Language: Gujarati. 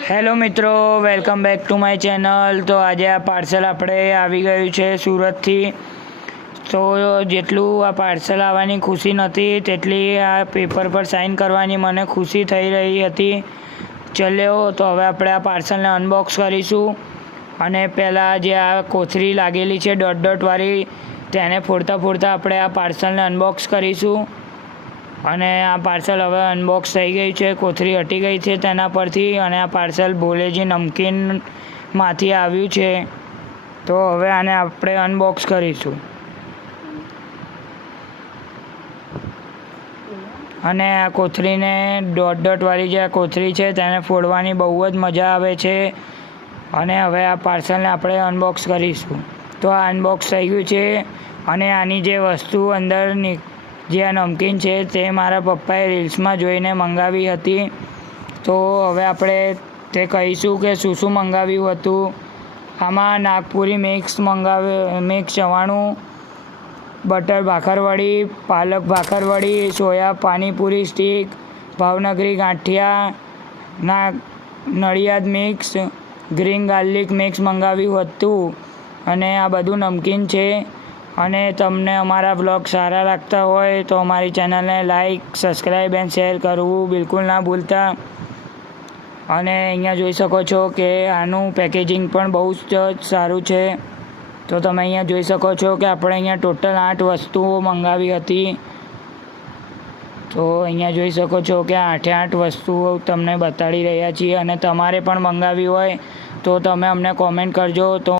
હેલો મિત્રો, welcome back to my channel. તો આજે આ પાર્સલ આપણે આવી ગયું છે સુરતથી। તો જેટલું આ પાર્સલ આવવાની ખુશી નહોતી તેટલી આ પેપર પર સાઇન કરવાની મને ખુશી થઈ રહી હતી। ચલ્યો તો હવે આપણે આ પાર્સલને અનબોક્સ કરીશું અને પહેલાં જે આ કોથળી લાગેલી છે ડોટ ડોટવાળી તેને ફોડતા ફોડતા આપણે આ પાર્સલને અનબોક્સ કરીશું। અને આ પાર્સલ હવે અનબોક્સ થઈ ગઈ છે, કોથળી હટી ગઈ છે તેના પરથી અને આ પાર્સલ ભોલેજી નમકીનમાંથી આવ્યું છે। તો હવે આને આપણે અનબોક્સ કરીશું અને આ કોથળીને ડોટ ડોટવાળી જે આ કોથળી છે તેને ફોડવાની બહુ જ મજા આવે છે। અને હવે આ પાર્સલને આપણે અનબોક્સ કરીશું। તો આ અનબોક્સ થઈ ગયું છે અને આની જે વસ્તુ અંદર જે આ નમકીન છે તે મારા પપ્પાએ રીલ્સમાં જોઈને મંગાવી હતી। તો હવે આપણે તે કહીશું કે શું શું મંગાવ્યું હતું। આમાં નાગપુરી મિક્સ ચવાણું, બટર ભાખરવડી, પાલક bhakarwadi, soya panipuri stick, Bhavnagari gathiya, Nadiad mix, green garlic mix મંગાવ્યું હતું। અને આ બધું નમકીન છે। અને તમને અમારા બ્લોગ સારા લાગતા હોય તો અમારી ચેનલને લાઈક, સબસ્ક્રાઈબ એન્ડ શેર કરવું બિલકુલ ના ભૂલતા। અને અહીંયા જોઈ શકો છો કે આનું પેકેજિંગ પણ બહુ જ સારું છે। તો તમે અહીંયા જોઈ શકો છો કે આપણે અહીંયા ટોટલ 8 વસ્તુઓ મંગાવી હતી। તો અહીંયા જોઈ શકો છો કે 8 વસ્તુઓ તમને બતાડી રહ્યા છીએ અને તમારે પણ મંગાવી હોય તો તમે અમને કોમેન્ટ કરજો। તો